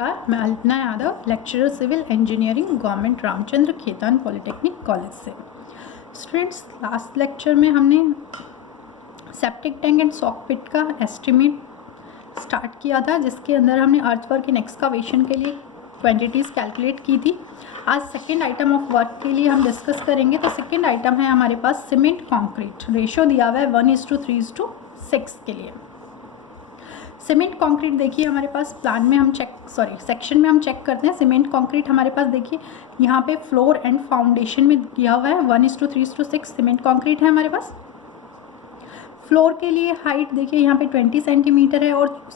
नमस्कार, मैं Alpana Yadav, lecturer civil engineering, government Ramchandra Khetan polytechnic college से। स्टूडेंट्स, लास्ट लेक्चर में हमने septic tank and soak pit का एस्टिमेट स्टार्ट किया था, जिसके अंदर हमने अर्थवर्क इन एक्सकावेशन के लिए क्वांटिटीज़ कैलकुलेट की थी। आज सेकेंड आइटम ऑफ वर्क के लिए हम डिस्कस करेंगे। तो सेकेंड आइटम है हमारे पास सीमेंट कॉन्क्रीट। रेशो दिया हुआ है 1:3:6 के लिए। सीमेंट कंक्रीट देखिए हमारे पास प्लान में हम सेक्शन में हम चेक करते हैं। सीमेंट कंक्रीट हमारे पास देखिए यहाँ पे फ्लोर एंड फाउंडेशन में दिया हुआ है 1:3:6 सीमेंट कंक्रीट है हमारे पास। फ्लोर के लिए हाइट देखिए यहाँ पे 20 सेंटीमीटर है, और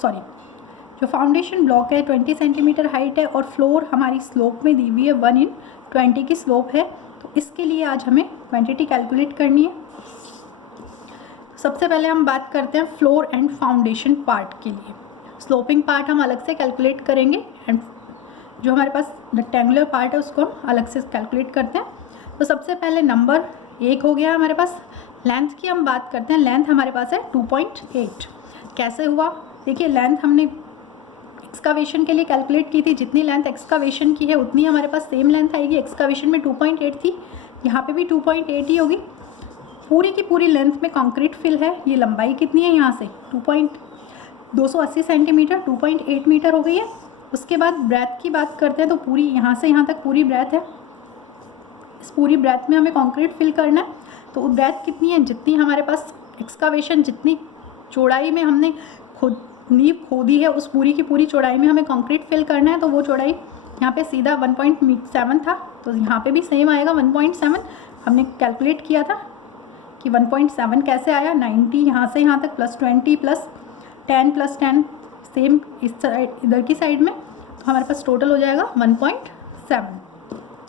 जो फाउंडेशन ब्लॉक है 20 सेंटीमीटर हाइट है, और फ्लोर हमारी स्लोप में दी हुई है 1:20 की स्लोप है। तो इसके लिए आज हमें क्वान्टिटी कैलकुलेट करनी है। सबसे पहले हम बात करते हैं फ्लोर एंड फाउंडेशन पार्ट के लिए। स्लोपिंग पार्ट हम अलग से कैलकुलेट करेंगे, एंड जो हमारे पास रेक्टेंगुलर पार्ट है उसको हम अलग से कैलकुलेट करते हैं। तो सबसे पहले नंबर 1 हो गया हमारे पास। लेंथ की हम बात करते हैं। लेंथ हमारे पास है 2.8। कैसे हुआ देखिए, लेंथ हमने एक्सकावेशन के लिए कैलकुलेट की थी। जितनी लेंथ एक्सकावेशन की है उतनी हमारे पास सेम लेंथ आएगी। एक्सकावेशन में 2.8 थी, यहाँ पे भी 2.8 ही होगी। पूरी की पूरी लेंथ में कंक्रीट फिल है। ये लंबाई कितनी है, यहाँ से 280 सेंटीमीटर, 2.8 मीटर हो गई है। उसके बाद ब्रेथ की बात करते हैं, तो पूरी यहाँ से यहाँ तक पूरी ब्रेथ है। इस पूरी ब्रेथ में हमें कंक्रीट फिल करना है। तो ब्रेथ कितनी है, जितनी हमारे पास एक्सकावेशन, जितनी चौड़ाई में हमने नींव खोदी है, उस पूरी की पूरी चौड़ाई में हमें कंक्रीट फिल करना है। तो वो चौड़ाई यहाँ पे सीधा 1.7 था, तो यहाँ पे भी सेम आएगा 1.7। हमने कैलकुलेट किया था कि 1.7 कैसे आया। 90 यहाँ से यहाँ तक प्लस 20 प्लस 10 सेम इस साइड, इधर की साइड में, तो हमारे पास टोटल हो जाएगा 1.7।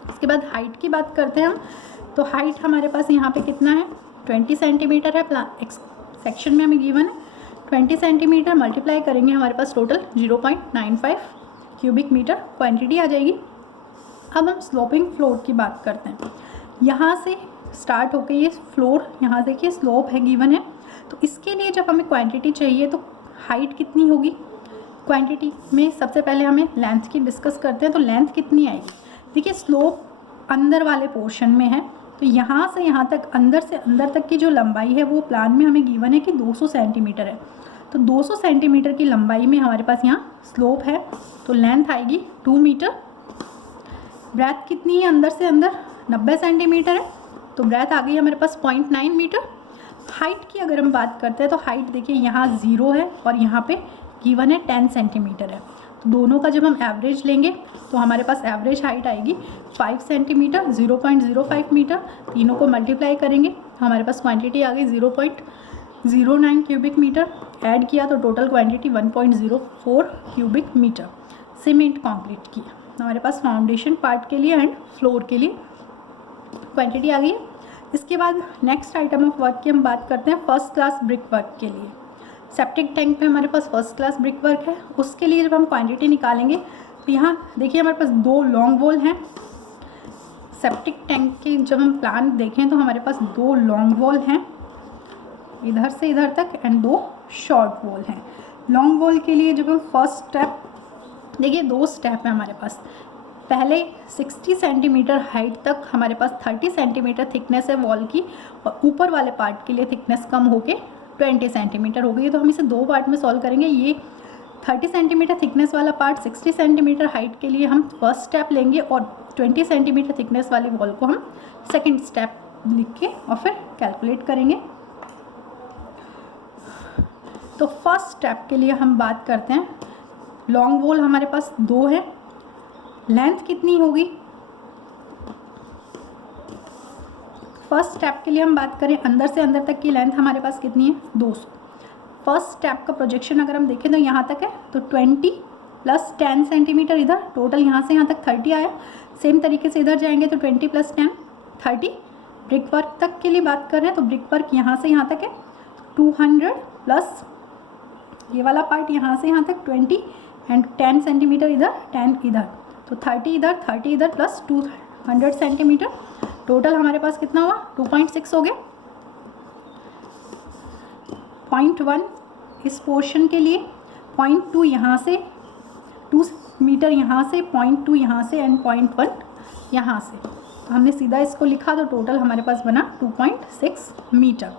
इसके बाद हाइट की बात करते हैं हम। तो हाइट हमारे पास यहाँ पे कितना है, 20 सेंटीमीटर है। सेक्शन में हमें गिवन है 20 सेंटीमीटर, मल्टीप्लाई करेंगे हमारे पास टोटल 0.95 क्यूबिक मीटर क्वान्टिटी आ जाएगी। अब हम स्लोपिंग फ्लोर की बात करते हैं। यहाँ से स्टार्ट होकर ये फ्लोर, यहाँ देखिए स्लोप है गिवन है। तो इसके लिए जब हमें क्वांटिटी चाहिए तो हाइट कितनी होगी। क्वांटिटी में सबसे पहले हमें लेंथ की डिस्कस करते हैं। तो लेंथ कितनी आएगी, देखिए स्लोप अंदर वाले पोर्शन में है, तो यहाँ से यहाँ तक, अंदर से अंदर तक की जो लंबाई है वो प्लान में हमें गिवन है कि 200 सेंटीमीटर है। तो 200 सेंटीमीटर की लंबाई में हमारे पास यहाँ स्लोप है, तो लेंथ आएगी 2 मीटर। ब्रेथ कितनी है, अंदर से अंदर 90 सेंटीमीटर है, तो ब्रेथ आ गई हमारे पास 0.9 मीटर। हाइट की अगर हम बात करते हैं तो हाइट देखिए यहाँ 0 है और यहाँ पे गिवन है 10 सेंटीमीटर है। तो दोनों का जब हम एवरेज लेंगे तो हमारे पास एवरेज हाइट आएगी 5 सेंटीमीटर, 0.05 मीटर। तीनों को मल्टीप्लाई करेंगे तो हमारे पास क्वांटिटी आ गई 0.09 क्यूबिक मीटर। ऐड किया तो total quantity 1.04 cubic metre cement concrete की हमारे पास फाउंडेशन पार्ट के लिए एंड फ्लोर के लिए क्वांटिटी आ गई है। इसके बाद नेक्स्ट आइटम ऑफ वर्क की हम बात करते हैं फर्स्ट क्लास ब्रिक वर्क के लिए। सेप्टिक टैंक पे हमारे पास फर्स्ट क्लास ब्रिक वर्क है। उसके लिए जब हम क्वांटिटी निकालेंगे तो यहाँ देखिए हमारे पास 2 लॉन्ग वॉल हैं। सेप्टिक टैंक के जब हम प्लान देखें तो हमारे पास 2 लॉन्ग वॉल हैं इधर से इधर तक, एंड 2 शॉर्ट वॉल हैं। लॉन्ग वॉल के लिए जब हम फर्स्ट स्टेप देखिए, 2 स्टेप है हमारे पास। पहले 60 सेंटीमीटर हाइट तक हमारे पास 30 सेंटीमीटर थिकनेस है वॉल की, और ऊपर वाले पार्ट के लिए थिकनेस कम होके 20 सेंटीमीटर हो गई है। तो हम इसे 2 पार्ट में सॉल्व करेंगे। ये 30 सेंटीमीटर थिकनेस वाला पार्ट 60 सेंटीमीटर हाइट के लिए हम फर्स्ट स्टेप लेंगे, और 20 सेंटीमीटर थिकनेस वाली वॉल को हम सेकेंड स्टेप लिख के और फिर कैलकुलेट करेंगे। तो फर्स्ट स्टेप के लिए हम बात करते हैं। लॉन्ग वॉल हमारे पास 2 है। लेंथ कितनी होगी, फर्स्ट स्टेप के लिए हम बात करें, अंदर से अंदर तक की लेंथ हमारे पास कितनी है, 200। फर्स्ट स्टेप का प्रोजेक्शन अगर हम देखें तो यहाँ तक है, तो 20 प्लस 10 सेंटीमीटर इधर, टोटल यहाँ से यहाँ तक 30 आया। सेम तरीके से इधर जाएंगे तो 20 प्लस 10 30। ब्रिक वर्क तक के लिए बात कर रहे हैं तो ब्रिक वर्क यहाँ से यहाँ तक है 200 प्लस ये वाला पार्ट यहाँ से यहाँ तक 20, एंड 10 सेंटीमीटर इधर, 10 इधर, तो 30 इधर प्लस 200 सेंटीमीटर। टोटल हमारे पास कितना हुआ, 2.6 हो गया। 0.1 इस पोर्शन के लिए, 0.2 यहाँ से 2 मीटर यहाँ से, 0.2 यहाँ से एंड 0.1 यहाँ से। तो हमने सीधा इसको लिखा तो टोटल हमारे पास बना 2.6 मीटर।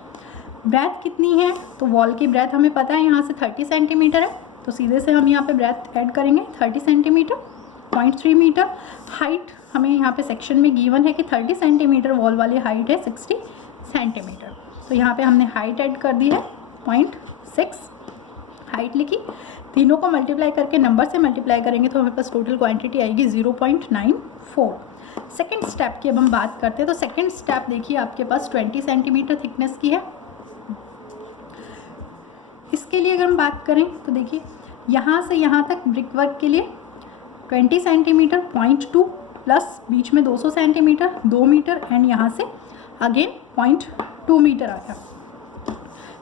ब्रेथ कितनी है, तो वॉल की ब्रेथ हमें पता है यहाँ से 30 सेंटीमीटर है, तो सीधे से हम यहाँ पे ब्रेथ ऐड करेंगे 30 सेंटीमीटर, 0.3 मीटर। हाइट हमें यहाँ पे सेक्शन में गिवन है कि 30 सेंटीमीटर वॉल वाली हाइट है 60 सेंटीमीटर, तो यहाँ पे हमने हाइट ऐड कर दी है 0.6 हाइट लिखी। तीनों को मल्टीप्लाई करके नंबर से मल्टीप्लाई करेंगे तो हमारे पास टोटल क्वांटिटी आएगी 0.94। सेकेंड स्टेप की अब हम बात करते हैं, तो सेकेंड स्टेप देखिए आपके पास 20 सेंटीमीटर थिकनेस की है। इसके लिए अगर हम बात करें तो देखिए यहाँ से यहाँ तक ब्रिक वर्क के लिए 20 सेंटीमीटर 0.2 प्लस बीच में 200 सेंटीमीटर 2 मीटर एंड यहाँ से अगेन 0.2 मीटर आया।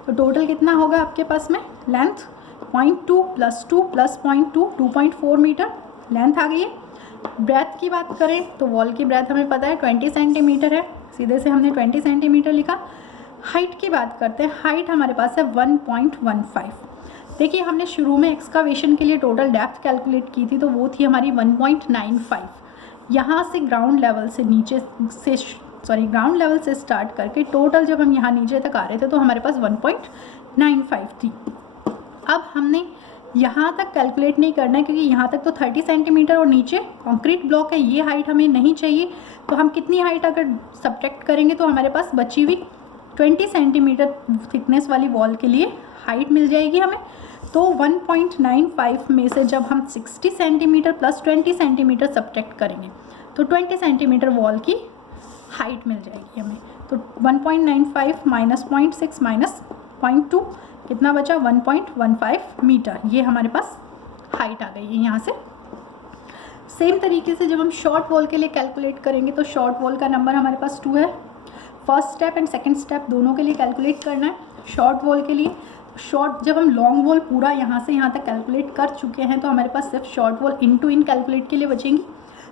तो टोटल कितना होगा आपके पास में length 0.2 plus 2 plus 0.2 2.4 metre length आ गई है। ब्रेथ की बात करें तो वॉल की ब्रेथ हमें पता है 20 सेंटीमीटर है, सीधे से हमने 20 सेंटीमीटर लिखा। हाइट की बात करते हैं, हाइट हमारे पास है 1.15। देखिए हमने शुरू में एक्सकावेशन के लिए टोटल डेप्थ कैलकुलेट की थी तो वो थी हमारी 1.95। यहाँ से ग्राउंड लेवल से नीचे से ग्राउंड लेवल से स्टार्ट करके टोटल जब हम यहाँ नीचे तक आ रहे थे तो हमारे पास 1.95 थी। अब हमने यहाँ तक कैलकुलेट नहीं करना है क्योंकि यहाँ तक तो 30 सेंटीमीटर और नीचे कंक्रीट ब्लॉक है, ये हाइट हमें नहीं चाहिए। तो हम कितनी हाइट अगर सब्ट्रैक्ट करेंगे तो हमारे पास बची हुई 20 सेंटीमीटर थिकनेस वाली वॉल के लिए हाइट मिल जाएगी हमें। तो 1.95 में से जब हम 60 सेंटीमीटर प्लस 20 सेंटीमीटर सब्ट्रैक्ट करेंगे तो 20 सेंटीमीटर वॉल की हाइट मिल जाएगी हमें। तो 1.95 माइनस 0.6 माइनस 0.2 कितना बचा 1.15 मीटर, ये हमारे पास हाइट आ गई है यहाँ से। सेम तरीके से जब हम शॉर्ट वॉल के लिए कैलकुलेट करेंगे तो शॉर्ट वॉल का नंबर हमारे पास 2 है। First step and second step दोनों के लिए कैलकुलेट करना है। शॉर्ट वॉल के लिए शॉर्ट जब हम लॉन्ग वॉल पूरा यहाँ से यहाँ तक कैलकुलेट कर चुके हैं तो हमारे पास सिर्फ short wall in to in calculate के लिए बचेंगी।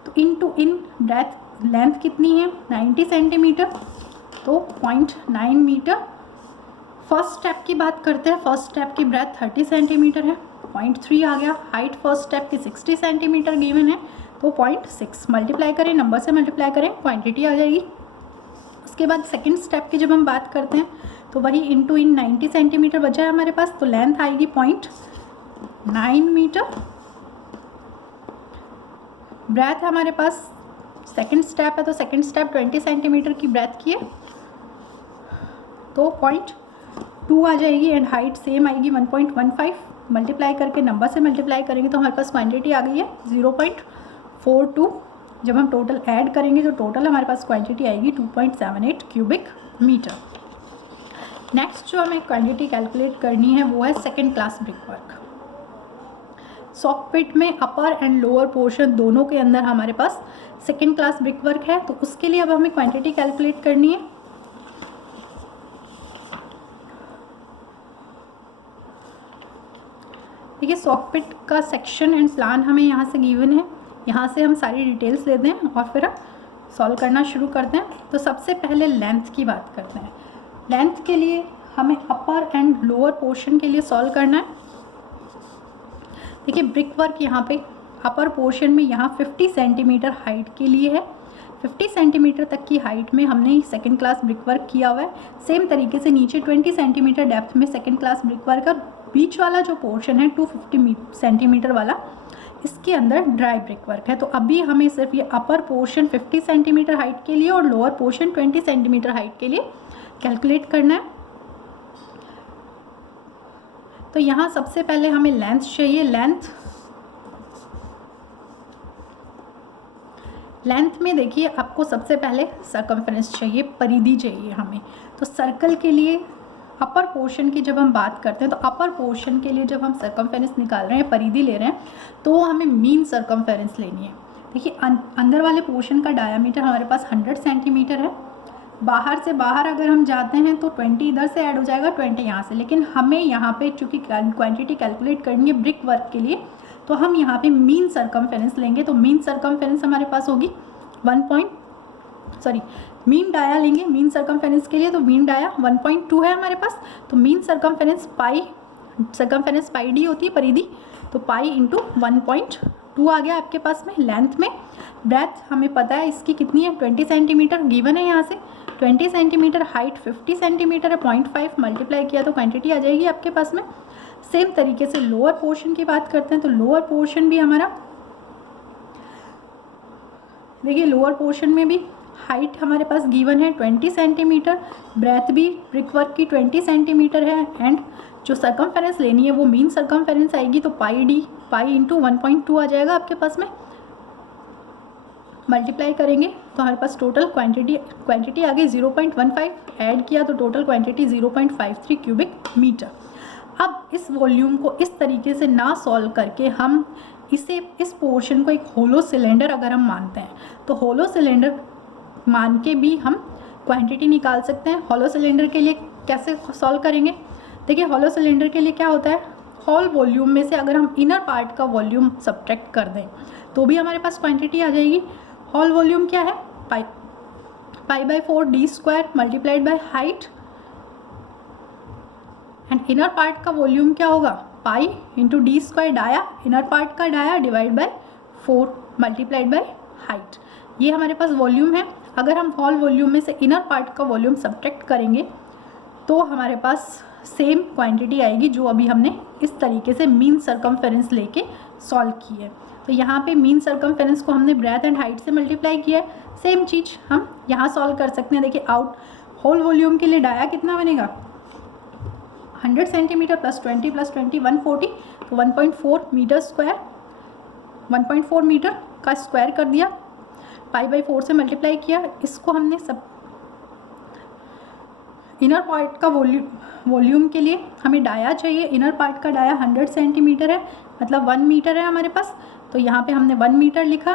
तो in to in breadth length कितनी है 90 सेंटीमीटर, तो 0.9 मीटर। फर्स्ट स्टेप की बात करते हैं, फर्स्ट स्टेप की ब्रेथ 30 सेंटीमीटर है, 0.3 आ गया। हाइट फर्स्ट स्टेप की 60 सेंटीमीटर गिवन है तो 0.6 मल्टीप्लाई करें, नंबर से मल्टीप्लाई करें, क्वांटिटी आ जाएगी। उसके बाद सेकंड स्टेप की जब हम बात करते हैं तो वही इन टू इन 90 सेंटीमीटर बचा है हमारे पास, तो लेंथ आएगी 0.9 मीटर। ब्रेथ हमारे पास सेकंड स्टेप है तो सेकंड स्टेप 20 सेंटीमीटर की ब्रेथ की है तो 0.2 आ जाएगी एंड हाइट सेम आएगी 1.15 मल्टीप्लाई करके नंबर से मल्टीप्लाई करेंगे तो हमारे पास क्वांटिटी आ गई है 0.42। जब हम टोटल ऐड करेंगे तो टोटल हमारे पास क्वांटिटी आएगी 2.78 क्यूबिक मीटर। नेक्स्ट जो हमें क्वांटिटी कैलकुलेट करनी है वो है सेकेंड क्लास ब्रिक वर्क। सॉकपिट में अपर एंड लोअर पोर्शन दोनों के अंदर हमारे पास सेकेंड क्लास ब्रिक वर्क है, तो उसके लिए अब हमें क्वांटिटी कैलकुलेट करनी है। देखिए सॉकपिट का सेक्शन एंड प्लान हमें यहाँ से गिवन है, यहाँ से हम सारी डिटेल्स लेते हैं और फिर सॉल्व करना शुरू करते हैं। तो सबसे पहले लेंथ की बात करते हैं। लेंथ के लिए हमें अपर एंड लोअर पोर्शन के लिए सॉल्व करना है। देखिए ब्रिक वर्क यहाँ पे अपर पोर्शन में यहाँ 50 सेंटीमीटर हाइट के लिए है। 50 सेंटीमीटर तक की हाइट में हमने सेकंड क्लास ब्रिक वर्क किया हुआ है। सेम तरीके से नीचे 20 सेंटीमीटर डेप्थ में सेकंड क्लास ब्रिक वर्क और बीच वाला जो पोर्शन है 250 सेंटीमीटर वाला, इसके अंदर ड्राई ब्रिक वर्क है। तो अभी हमें सिर्फ ये अपर पोर्शन 50 सेंटीमीटर हाइट के लिए और लोअर पोर्शन 20 सेंटीमीटर हाइट के लिए कैलकुलेट करना है। तो यहाँ सबसे पहले हमें लेंथ चाहिए। लेंथ में देखिए आपको सबसे पहले सर्कमफेरेंस चाहिए, परिधि चाहिए हमें। तो सर्कल के लिए अपर पोर्शन की जब हम बात करते हैं तो अपर पोर्शन के लिए जब हम सर्कमफेरेंस निकाल रहे हैं, परिधि ले रहे हैं, तो हमें मीन सर्कमफेरेंस लेनी है। देखिए अंदर वाले पोर्शन का डायामीटर हमारे पास 100 सेंटीमीटर है। बाहर से बाहर अगर हम जाते हैं तो 20 इधर से ऐड हो जाएगा, 20 यहाँ से। लेकिन हमें यहाँ पे चूँकि क्वांटिटी कैलकुलेट करनी है ब्रिक वर्क के लिए, तो हम यहाँ पे मीन सर्कमफेरेंस लेंगे। तो मीन सर्कमफेरेंस हमारे पास होगी मीन डाया लेंगे मीन सर्कमफेरेंस के लिए। तो मीन डाया 1.2 है हमारे पास। तो मीन सर्कमफेरेंस पाई डी होती है परिधि, तो पाई इंटू 1.2 2 आ गया आपके पास में लेंथ में। ब्रेथ हमें पता है इसकी कितनी है 20 सेंटीमीटर गिवन है यहाँ से, 20 सेंटीमीटर, हाइट 50 सेंटीमीटर है, 0.5 मल्टीप्लाई किया तो क्वांटिटी आ जाएगी आपके पास में। सेम तरीके से लोअर पोर्शन की बात करते हैं तो लोअर पोर्शन भी हमारा देखिए, लोअर पोर्शन में भी हाइट हमारे पास गिवन है 20 सेंटीमीटर, ब्रेथ भी ब्रिकवर्क की 20 सेंटीमीटर है, एंड जो सरकमफेरेंस लेनी है वो मीन सरकमफेरेंस आएगी तो पाई डी, पाई इंटू 1.2 आ जाएगा आपके पास में। मल्टीप्लाई करेंगे तो हमारे पास टोटल क्वांटिटी आ गई 0.15, ऐड किया तो टोटल क्वांटिटी 0.53 क्यूबिक मीटर। अब इस वॉल्यूम को इस तरीके से ना सॉल्व करके हम इस पोर्शन को एक होलो सिलेंडर अगर हम मानते हैं तो होलो सिलेंडर मान के भी हम क्वांटिटी निकाल सकते हैं। होलो सिलेंडर के लिए कैसे सॉल्व करेंगे, देखिए होलो सिलेंडर के लिए क्या होता है, होल वॉल्यूम में से अगर हम इनर पार्ट का वॉल्यूम सब्ट्रैक्ट कर दें तो भी हमारे पास क्वांटिटी आ जाएगी। होल वॉल्यूम क्या है, पाई/4 d² multiplied by height, and inner part का वॉल्यूम क्या होगा, pi into d² dia, inner part का dia divide by 4 multiplied by height. ये हमारे पास वॉल्यूम है। अगर हम होल वॉल्यूम में से इनर पार्ट का वॉल्यूम सब्ट्रैक्ट करेंगे तो हमारे पास सेम क्वांटिटी आएगी जो अभी हमने इस तरीके से मीन सरकमफेरेंस लेके सॉल्व की है। तो यहाँ पे मीन सरकमफेरेंस को हमने ब्रेथ एंड हाइट से मल्टीप्लाई किया है। सेम चीज़ हम यहाँ सॉल्व कर सकते हैं। देखिए आउट होल वॉल्यूम के लिए डाया कितना बनेगा 100 सेंटीमीटर प्लस 20 + 20 140, तो 1.4 मीटर स्क्वायर, 1.4 मीटर का स्क्वायर कर दिया, पाई/4 से मल्टीप्लाई किया। इसको हमने सब इनर पार्ट का वॉल्यूम के लिए हमें डाया चाहिए, इनर पार्ट का डाया 100 सेंटीमीटर है, मतलब 1 मीटर है हमारे पास, तो यहाँ पे हमने 1 मीटर लिखा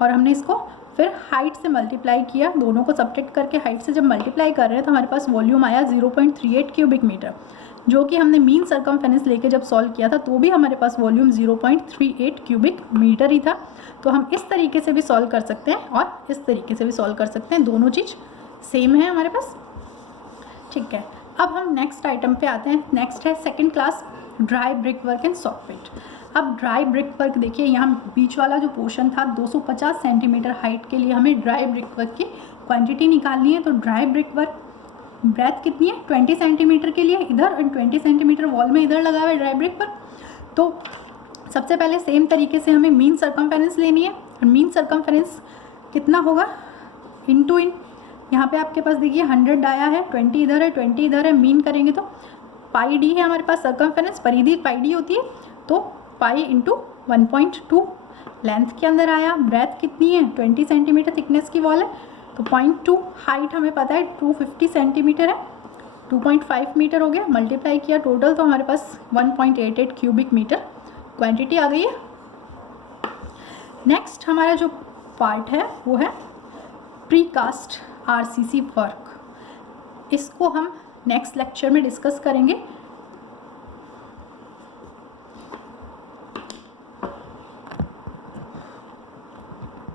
और हमने इसको फिर हाइट से मल्टीप्लाई किया। दोनों को सब्ट्रैक्ट करके हाइट से जब मल्टीप्लाई कर रहे हैं तो हमारे पास वॉल्यूम आया 0.38 क्यूबिक मीटर, जो कि हमने मीन सरकमफेरेंस लेके जब सॉल्व किया था तो भी हमारे पास वॉल्यूम 0.38 क्यूबिक मीटर ही था। तो हम इस तरीके से भी सॉल्व कर सकते हैं और इस तरीके से भी सॉल्व कर सकते हैं, दोनों चीज़ सेम है हमारे पास। ठीक है, अब हम नेक्स्ट आइटम पे आते हैं। नेक्स्ट है second class dry brick work and soak pit. अब ड्राई ब्रिक वर्क देखिए, यहाँ बीच वाला जो पोर्शन था 250 सेंटीमीटर हाइट के लिए हमें ड्राई ब्रिक वर्क की क्वांटिटी निकालनी है। तो ड्राई ब्रिक वर्क ब्रेथ कितनी है 20 सेंटीमीटर के लिए इधर, और 20 सेंटीमीटर वॉल में इधर लगा हुआ है ड्राई ब्रिक वर्क। तो सबसे पहले सेम तरीके से हमें मीन सरकमफेरेंस लेनी है, और मीन सरकमफेरेंस कितना होगा इंटू यहाँ पे आपके पास देखिए 100 डाया है, 20 इधर है, 20 इधर है, मीन करेंगे तो पाई डी है हमारे पास सरकमफेरेंस, परिधि पाई डी होती है, तो पाई इंटू 1.2 लेंथ के अंदर आया। ब्रेथ कितनी है 20 सेंटीमीटर थिकनेस की वॉल है, तो 0.2, हाइट हमें पता है 250 सेंटीमीटर है, 2.5 मीटर हो गया, मल्टीप्लाई किया टोटल तो हमारे पास 1.88 क्यूबिक मीटर क्वांटिटी आ गई है। नेक्स्ट हमारा जो पार्ट है वो है प्रीकास्ट आरसीसी वर्क। इसको हम नेक्स्ट लेक्चर में डिस्कस करेंगे।